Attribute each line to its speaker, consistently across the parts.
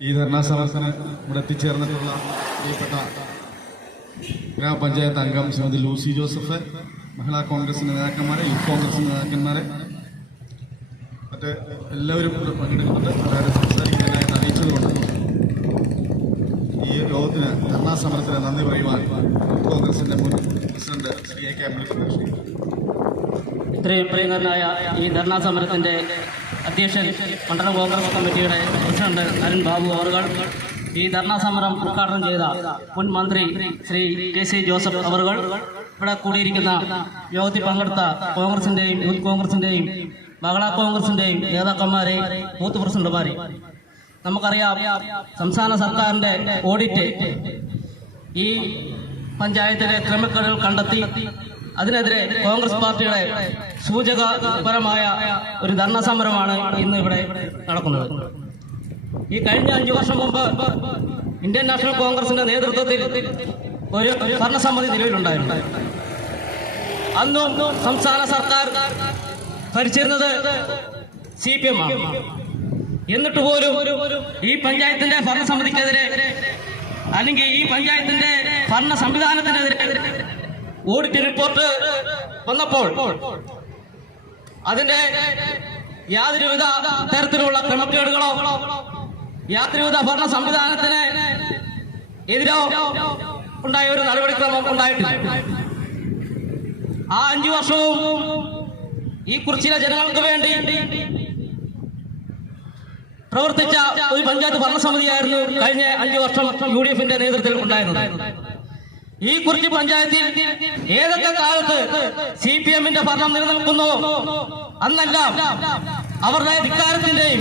Speaker 1: ഈ ധർണാ സമരത്തിന് ഇവിടെ എത്തിച്ചേർന്നിട്ടുള്ള പ്രിയപ്പെട്ട ഗ്രാമപഞ്ചായത്ത് അംഗം ശ്രീമതി ലൂസി ജോസഫ് മഹിളാ കോൺഗ്രസിന്റെ നേതാക്കന്മാരെ യൂത്ത് കോൺഗ്രസിന്റെ നേതാക്കന്മാരെ. മറ്റ് എല്ലാവരും ഇവിടെ പങ്കെടുക്കുന്നുണ്ട്. അവരെ സംസാരിക്കാനായിട്ട് അറിയിച്ചതുകൊണ്ട് ഈ യോഗത്തിന് ധർണാ സമരത്തിന് നന്ദി പറയുവാൻ യൂത്ത് കോൺഗ്രസിന്റെ മുൻ president Shri A K Amith
Speaker 2: ഇത്രയും പ്രിയങ്കരനായ ഈ ധർണാ സമരത്തിന്റെ അധ്യക്ഷൻ മണ്ഡലം കോൺഗ്രസ് കമ്മിറ്റിയുടെ പ്രസിഡന്റ് അരുൺ ബാബു അവർ ഈ ധർണാ സമരം ഉദ്ഘാടനം ചെയ്ത മുൻ മന്ത്രി ശ്രീ കെ സി ജോസഫ് അവർ ഇവിടെ കൂടിയിരിക്കുന്ന യോഗത്തിൽ പങ്കെടുത്ത കോൺഗ്രസിന്റെയും യൂത്ത് കോൺഗ്രസിന്റെയും മഹിളാ കോൺഗ്രസിന്റെയും നേതാക്കന്മാരെ ബൂത്ത് പ്രസിഡന്റുമാരെ. നമുക്കറിയാം സംസ്ഥാന സർക്കാരിന്റെ ഓഡിറ്റ് ഈ പഞ്ചായത്തിലെ ക്രമക്കേടുകൾ കണ്ടെത്തി അതിനെതിരെ കോൺഗ്രസ് പാർട്ടിയുടെ സൂചകപരമായ ഒരു ധർണ സമരമാണ് ഇന്ന് ഇവിടെ നടക്കുന്നത്. ഈ കഴിഞ്ഞ അഞ്ചു വർഷം മുമ്പ് ഇന്ത്യൻ നാഷണൽ കോൺഗ്രസിന്റെ നേതൃത്വത്തിൽ ഒരു ഭരണസമിതി നിലവിലുണ്ടായിരുന്നു. അന്നും സംസ്ഥാന സർക്കാർ ഭരിച്ചിരുന്നത് സി പി എം ആണ്. എന്നിട്ട് പോലും ഈ പഞ്ചായത്തിന്റെ ഭരണസമിതിക്കെതിരെ അല്ലെങ്കിൽ ഈ പഞ്ചായത്തിന്റെ ഭരണ സംവിധാനത്തിനെതിരെ ഓഡിറ്റ് റിപ്പോർട്ട് വന്നപ്പോൾ അതിന്റെ യാതൊരുവിധ തരത്തിലുള്ള ക്രമക്കേടുകളോ യാതൊരുവിധ ഭരണ സംവിധാനത്തിന് എതിരോ ഉണ്ടായ ഒരു നടപടിക്രമം ഉണ്ടായിട്ടില്ല. ആ അഞ്ചു വർഷവും ഈ കുറിച്ചിലെ ജനങ്ങൾക്ക് വേണ്ടി പ്രവർത്തിച്ച ഒരു പഞ്ചായത്ത് ഭരണസമിതിയായിരുന്നു കഴിഞ്ഞ അഞ്ചു വർഷം യു ഡി എഫിന്റെ നേതൃത്വത്തിൽ ഉണ്ടായിരുന്നത്. ഈ കുറിച്ച് പഞ്ചായത്തിൽ ഏതൊക്കെ കാലത്ത് സി പി എമ്മിന്റെ ഭരണം നിലനിൽക്കുന്നു അന്നെല്ലാം അവരുടെ ധിക്കാരത്തിന്റെയും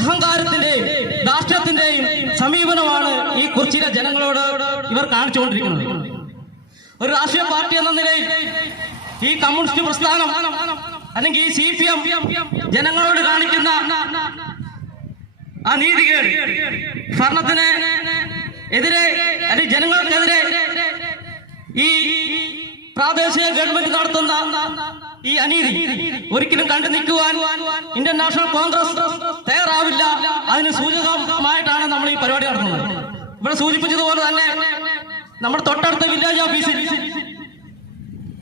Speaker 2: അഹങ്കാരത്തിന്റെയും രാഷ്ട്രത്തിന്റെയും സമീപനമാണ് ഈ കുറിച്ചിലെ ജനങ്ങളോട് ഇവർ കാണിച്ചുകൊണ്ടിരിക്കുന്നത്. ഒരു രാഷ്ട്രീയ പാർട്ടി എന്ന നിലയിൽ ഈ കമ്മ്യൂണിസ്റ്റ് പ്രസ്ഥാനം അല്ലെങ്കിൽ ഈ സി പി എം ജനങ്ങളോട് കാണിക്കുന്ന ആ നീതികേട് ഭരണത്തിന് എതിരെ അല്ലെങ്കിൽ ജനങ്ങൾക്കെതിരെ ഈ പ്രാദേശിക ഗവൺമെന്റ് നടത്തുന്ന ഈ അനീതി ഒരിക്കലും കണ്ടു നിൽക്കുവാൻ ഇന്ത്യൻ നാഷണൽ കോൺഗ്രസ് തയ്യാറാവില്ല. അതിന് സൂചകമായിട്ടാണ് നമ്മൾ ഈ പരിപാടി നടത്തുന്നത്. ഇവിടെ സൂചിപ്പിച്ചതുപോലെ തന്നെ നമ്മുടെ തൊട്ടടുത്ത വില്ലേജ് ഓഫീസിൽ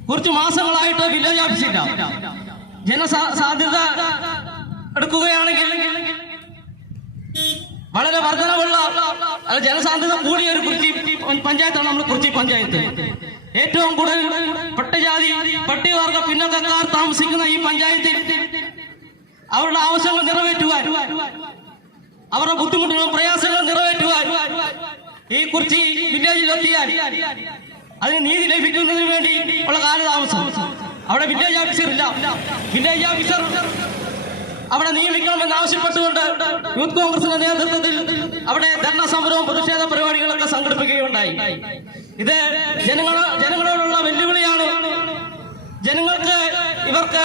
Speaker 2: കുറച്ച് മാസങ്ങളായിട്ട് വില്ലേജ് ഓഫീസില്ല ജനസാധ്യത എടുക്കുകയാണെങ്കിൽ വളരെ വർധനവുള്ള അത് ജനസാന്ദ്രത കൂടിയ ഒരു കുറിച്ചി പഞ്ചായത്താണ് നമ്മൾ കുറിച്ചി പഞ്ചായത്ത്. ഏറ്റവും കൂടുതൽ പട്ടജാതി പട്ടികവർഗ പിന്നോക്കക്കാർ താമസിക്കുന്ന ഈ പഞ്ചായത്തിൽ അവരുടെ ആവശ്യങ്ങൾ നിറവേറ്റുവാൻ അവരുടെ ബുദ്ധിമുട്ടുകളും പ്രയാസങ്ങളും നിറവേറ്റുവാൻ ഈ കുറിച്ച് വില്ലേജിൽ എത്തിയാൽ അതിന് നീതി ലഭിക്കുന്നതിന് വേണ്ടി ഉള്ള കാലതാമസം. അവിടെ വില്ലേജ് ഓഫീസർ ഇല്ല. വില്ലേജ് ഓഫീസർ അവിടെ നിയമിക്കണമെന്ന് ആവശ്യപ്പെട്ടുകൊണ്ട് യൂത്ത് കോൺഗ്രസിന്റെ നേതൃത്വത്തിൽ അവിടെ ധർണ സമരവും പ്രതിഷേധ പരിപാടികളൊക്കെ സംഘടിപ്പിക്കുകയുണ്ടായി. ഇത് ജനങ്ങളോ ജനങ്ങളോടുള്ള വെല്ലുവിളിയാണ്. ജനങ്ങൾക്ക് ഇവർക്ക്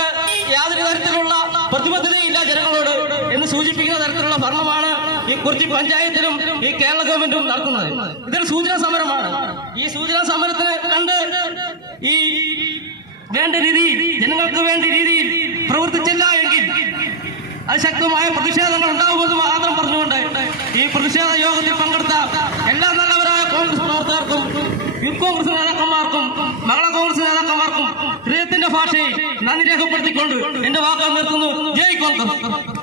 Speaker 2: യാതൊരു തരത്തിലുള്ള പ്രതിബദ്ധതയില്ല ജനങ്ങളോട് എന്ന് സൂചിപ്പിക്കുന്ന തരത്തിലുള്ള ഭരണമാണ് ഈ കുറിച്ചി പഞ്ചായത്തിലും ഈ കേരള ഗവൺമെന്റും നടത്തുന്നത്. ഇതൊരു സൂചനാ സമരമാണ്. ഈ സൂചനാ സമരത്തിന് കണ്ട് ഈ വേണ്ട രീതിയിൽ ജനങ്ങൾക്ക് വേണ്ട രീതിയിൽ പ്രവർത്തിച്ചില്ല എങ്കിൽ അതിശക്തമായ പ്രതിഷേധങ്ങൾ ഉണ്ടാകുമെന്ന് മാത്രം പറഞ്ഞുകൊണ്ട് ഈ പ്രതിഷേധ യോഗത്തിൽ പങ്കെടുത്ത എല്ലാ യൂത്ത് കോൺഗ്രസ് നേതാക്കന്മാർക്കും മകള കോൺഗ്രസ് നേതാക്കന്മാർക്കും ഹൃദയത്തിന്റെ ഭാഷയിൽ നന്ദി രേഖപ്പെടുത്തിക്കൊണ്ട് എന്റെ വാക്കുകൾ നിർത്തുന്നു. ജയ് കോൺഗ്രസ്.